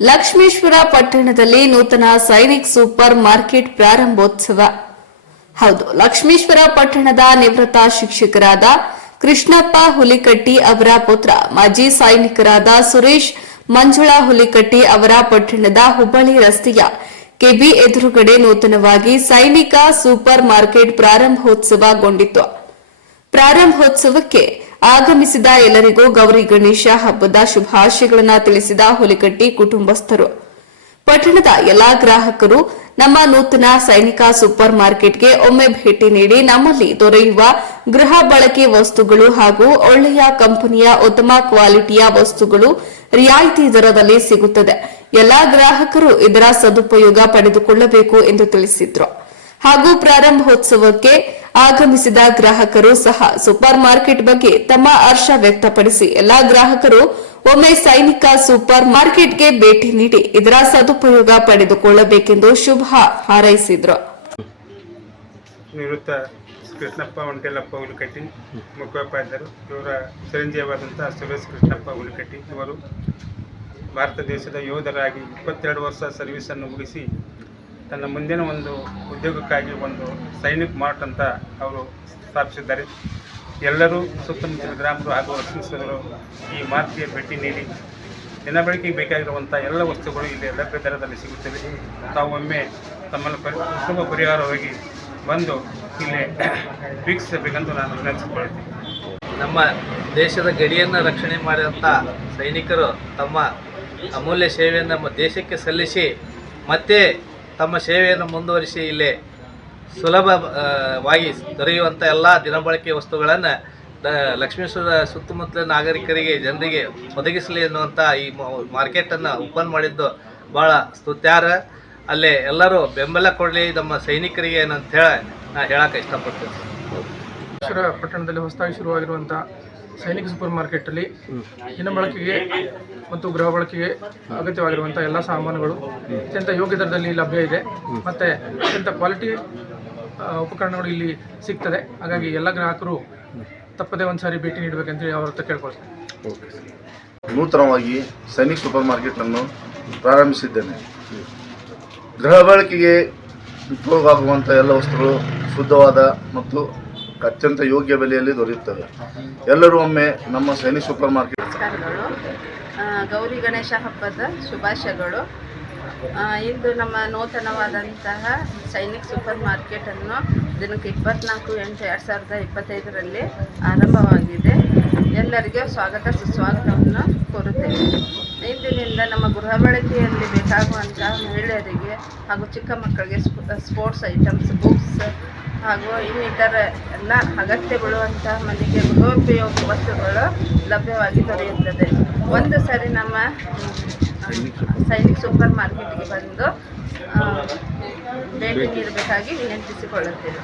ಲಕ್ಷ್ಮೇಶ್ವರ ಪಟ್ಟಣದಲ್ಲಿ ನೂತನ Sainik super market ಪ್ರಾರಂಭೋತ್ಸವ. ಹೌದು, ಲಕ್ಷ್ಮೇಶ್ವರ ಪಟ್ಟಣದ ನಿವೃತ್ತ ಶಿಕ್ಷಕರಾದ ಕೃಷ್ಣಪ್ಪ ಹುಲಿಕಟ್ಟಿ ಅವರ ಪುತ್ರ, ಮಾಜಿ ಸೈನಿಕರಾದ ಸುರೇಶ್ ಮಂಜುಳಾ ಹುಲಿಕಟ್ಟಿ ಅವರ ಪಟ್ಟಣದ ಹುಬ್ಬಳ್ಳಿ ರಸ್ತೆಯ ಕೆಬಿ ಎದುರುಗಡೆ ನೂತನವಾಗಿ ಸೈನಿಕ ಸೂಪರ್ ಮಾರ್ಕೆಟ್ ಪ್ರಾರಂಭೋತ್ಸವಗೊಂಡಿತು ಪ್ರಾರಂಭೋತ್ಸವಕ್ಕೆ ಆಗಮಿಸಿದ ಎಲ್ಲರಿಗೂ ಗೌರಿ ಗಣೇಶ ಹಬ್ಬದ ಶುಭಾಶಯಗಳನ್ನು ತಿಳಿಸಿದ ಹುಲಿಕಟ್ಟಿ ಕುಟುಂಬಸ್ಥರು. ಪಟ್ಟಣದ ಎಲ್ಲಾ ಗ್ರಾಹಕರು ನಮ್ಮ ನೂತನ ಸೈನಿಕ ಸೂಪರ್ ಮಾರ್ಕೆಟ್ಗೆ ಒಮ್ಮೆ ಭೇಟಿ ನೀಡಿ ನಮ್ಮಲ್ಲಿ ದೊರೆಯುವ ಗೃಹ ಬಳಕೆ ವಸ್ತುಗಳು ಹಾಗೂ ಒಳ್ಳೆಯ ಕಂಪನಿಯ ಉತ್ತಮ ಕ್ವಾಲಿಟಿಯ ವಸ್ತುಗಳು ರಿಯಾಯಿತಿ ದರದಲ್ಲಿ ಸಿಗುತ್ತದೆ. ಎಲ್ಲಾ ಗ್ರಾಹಕರು ಇದರ ಸದುಪಯೋಗ ಪಡೆದುಕೊಳ್ಳಬೇಕು ಎಂದು ತಿಳಿಸಿದ್ರು. ಹಾಗೂ ಪ್ರಾರಂಭೋತ್ಸವಕ್ಕೆ ಆಗಮಿಸಿದ ಗ್ರಾಹಕರು ಸಹ ಸೂಪರ್ ಮಾರ್ಕೆಟ್ ಬಗ್ಗೆ ತಮ್ಮ ಹರ್ಷ ವ್ಯಕ್ತಪಡಿಸಿ ಎಲ್ಲಾ ಗ್ರಾಹಕರು ಒಮ್ಮೆ ಸೈನಿಕ ಸೂಪರ್ ಮಾರ್ಕೆಟ್ಗೆ ಭೇಟಿ ನೀಡಿ ಇದರ ಸದುಪಯೋಗ ಪಡೆದುಕೊಳ್ಳಬೇಕೆಂದು ಶುಭ ಹಾರೈಸಿದ್ರು. ನಿವೃತ್ತ ಕೃಷ್ಣಪ್ಪ ಒಂಟೆಲಪ್ಪ ಹುಲಿಕಟ್ಟಿ, ಮುಖ್ಯೋಪಾಧ್ಯಾಯರು ಇವರ ಚಿರಂಜೀವಾದಂಥ ಸುರೇಶ್ ಕೃಷ್ಣಪ್ಪ ಹುಲಿಕಟ್ಟಿ ಅವರು ಭಾರತ ದೇಶದ ಯೋಧರಾಗಿ ಇಪ್ಪತ್ತೆರಡು ವರ್ಷ ಸರ್ವಿಸನ್ನು ಮುಗಿಸಿ ತನ್ನ ಮುಂದಿನ ಒಂದು ಉದ್ಯೋಗಕ್ಕಾಗಿ ಒಂದು ಸೈನಿಕ್ ಮಾರ್ಟ್ ಅಂತ ಅವರು ಸ್ಥಾಪಿಸಿದ್ದಾರೆ. ಎಲ್ಲರೂ ಸುತ್ತಮುತ್ತಲ ಗ್ರಾಮರು ಹಾಗೂ ಲಕ್ಷ್ಮೀಶ್ವರರು ಈ ಮಾರ್ಟ್ಗೆ ಭೇಟಿ ನೀಡಿ, ದಿನ ಬೆಳಕಿಗೆ ಬೇಕಾಗಿರುವಂಥ ಎಲ್ಲ ವಸ್ತುಗಳು ಇಲ್ಲಿ ಲಭ್ಯ ದರದಲ್ಲಿ ಸಿಗುತ್ತವೆ. ತಾವು ಒಮ್ಮೆ ತಮ್ಮನ್ನು ಪರಿ ಕುಟುಂಬ ಪರಿಹಾರವಾಗಿ ಬಂದು ಇಲ್ಲಿ ವೀಕ್ಷಿಸಬೇಕೆಂದು ನಾನು ವಿನಂತಿಸಿಕೊಳ್ಳುತ್ತೇನೆ. ನಮ್ಮ ದೇಶದ ಗಡಿಯನ್ನು ರಕ್ಷಣೆ ಮಾಡಿದಂಥ ಸೈನಿಕರು ತಮ್ಮ ಅಮೂಲ್ಯ ಸೇವೆಯನ್ನು ನಮ್ಮ ದೇಶಕ್ಕೆ ಸಲ್ಲಿಸಿ ಮತ್ತೆ ತಮ್ಮ ಸೇವೆಯನ್ನು ಮುಂದುವರಿಸಿ ಇಲ್ಲಿ ಸುಲಭವಾಗಿ ದೊರೆಯುವಂಥ ಎಲ್ಲ ದಿನಬಳಕೆ ವಸ್ತುಗಳನ್ನು ದ ಲಕ್ಷ್ಮೀಶ್ವರ ಸುತ್ತಮುತ್ತಲ ನಾಗರಿಕರಿಗೆ, ಜನರಿಗೆ ಒದಗಿಸಲಿ ಎನ್ನುವಂಥ ಈ ಮಾರ್ಕೆಟನ್ನು ಓಪನ್ ಮಾಡಿದ್ದು ಭಾಳ ಸ್ತುತ್ಯಾರ. ಅಲ್ಲೇ ಎಲ್ಲರೂ ಬೆಂಬಲ ಕೊಡಲಿ ನಮ್ಮ ಸೈನಿಕರಿಗೆ ಏನಂತ ಹೇಳಿ ನಾ ಹೇಳಕ್ಕೆ ಇಷ್ಟಪಡ್ತೀನಿ. ಪಟ್ಟಣದಲ್ಲಿ ಹೊಸದಾಗಿ ಶುರುವಾಗಿರುವಂಥ ಸೈನಿಕ ಸೂಪರ್ ಮಾರ್ಕೆಟಲ್ಲಿ ದಿನ ಬಳಕೆಗೆ ಮತ್ತು ಗೃಹ ಬಳಕೆಗೆ ಅಗತ್ಯವಾಗಿರುವಂಥ ಎಲ್ಲ ಸಾಮಾನುಗಳು ಅತ್ಯಂತ ಯೋಗ್ಯ ದರದಲ್ಲಿ ಲಭ್ಯ ಇದೆ. ಮತ್ತು ಅತ್ಯಂತ ಕ್ವಾಲಿಟಿ ಉಪಕರಣಗಳು ಇಲ್ಲಿ ಸಿಗ್ತದೆ. ಹಾಗಾಗಿ ಎಲ್ಲ ಗ್ರಾಹಕರು ತಪ್ಪದೇ ಒಂದು ಸಾರಿ ಭೇಟಿ ನೀಡಬೇಕಂತೇಳಿ ಅವ್ರ ಹತ್ರ ಕೇಳ್ಕೊಳ್ತೀನಿ. ನೂತನವಾಗಿ ಸೈನಿಕ್ ಸೂಪರ್ ಮಾರ್ಕೆಟನ್ನು ಪ್ರಾರಂಭಿಸಿದ್ದೇನೆ. ಗೃಹ ಬಳಕೆಗೆ ಉಪಯೋಗ ಆಗುವಂಥ ಎಲ್ಲ ವಸ್ತುಗಳು ಶುದ್ಧವಾದ ಮತ್ತು ಅತ್ಯಂತ ಯೋಗ್ಯ ಬೆಲೆಯಲ್ಲಿ ದೊರೆಯುತ್ತವೆ. ಎಲ್ಲರೂ ಒಮ್ಮೆ ನಮ್ಮ ಸೈನಿಕ ಸೂಪರ್ ಮಾರ್ಕೆಟ್ ಗೌರಿ ಗಣೇಶ ಹಬ್ಬದ ಶುಭಾಶಯಗಳು. ಇಂದು ನಮ್ಮ ನೂತನವಾದಂತಹ ಸೈನಿಕ್ ಸೂಪರ್ ಮಾರ್ಕೆಟನ್ನು ದಿನಕ್ಕೆ ಇಪ್ಪತ್ನಾಲ್ಕು ಎಂಟು ಎರಡು ಸಾವಿರದ ಇಪ್ಪತ್ತೈದರಲ್ಲಿ ಆರಂಭವಾಗಿದೆ. ಎಲ್ಲರಿಗೆ ಸ್ವಾಗತ, ಸುಸ್ವಾಗತವನ್ನು ಕೋರುತ್ತೇವೆ ಇಂದಿನಿಂದ ನಮ್ಮ ಗೃಹ ಬಳಕೆಯಲ್ಲಿ ಬೇಕಾಗುವಂತಹ ಮಹಿಳೆಯರಿಗೆ ಹಾಗೂ ಚಿಕ್ಕ ಮಕ್ಕಳಿಗೆ ಸ್ಪೋರ್ಟ್ಸ್ ಐಟಮ್ಸ್, ಬುಕ್ಸ್ ಹಾಗೂ ಇನ್ನಿತರ ಎಲ್ಲ ಅಗತ್ಯ ಬೀಳುವಂತಹ ಮನೆಗೆ ಗೃಹೋಪಯೋಗಿ ವಸ್ತುಗಳು ಲಭ್ಯವಾಗಿ ದೊರೆಯುತ್ತದೆ. ಒಂದು ಸಾರಿ ನಮ್ಮ ಸೈನಿಕ್ ಸೂಪರ್ ಮಾರ್ಕೆಟ್ಗೆ ಬಂದು ಭೇಟಿ ನೀಡಬೇಕಾಗಿ ವಿನಂತಿಸಿಕೊಳ್ಳುತ್ತೇವೆ.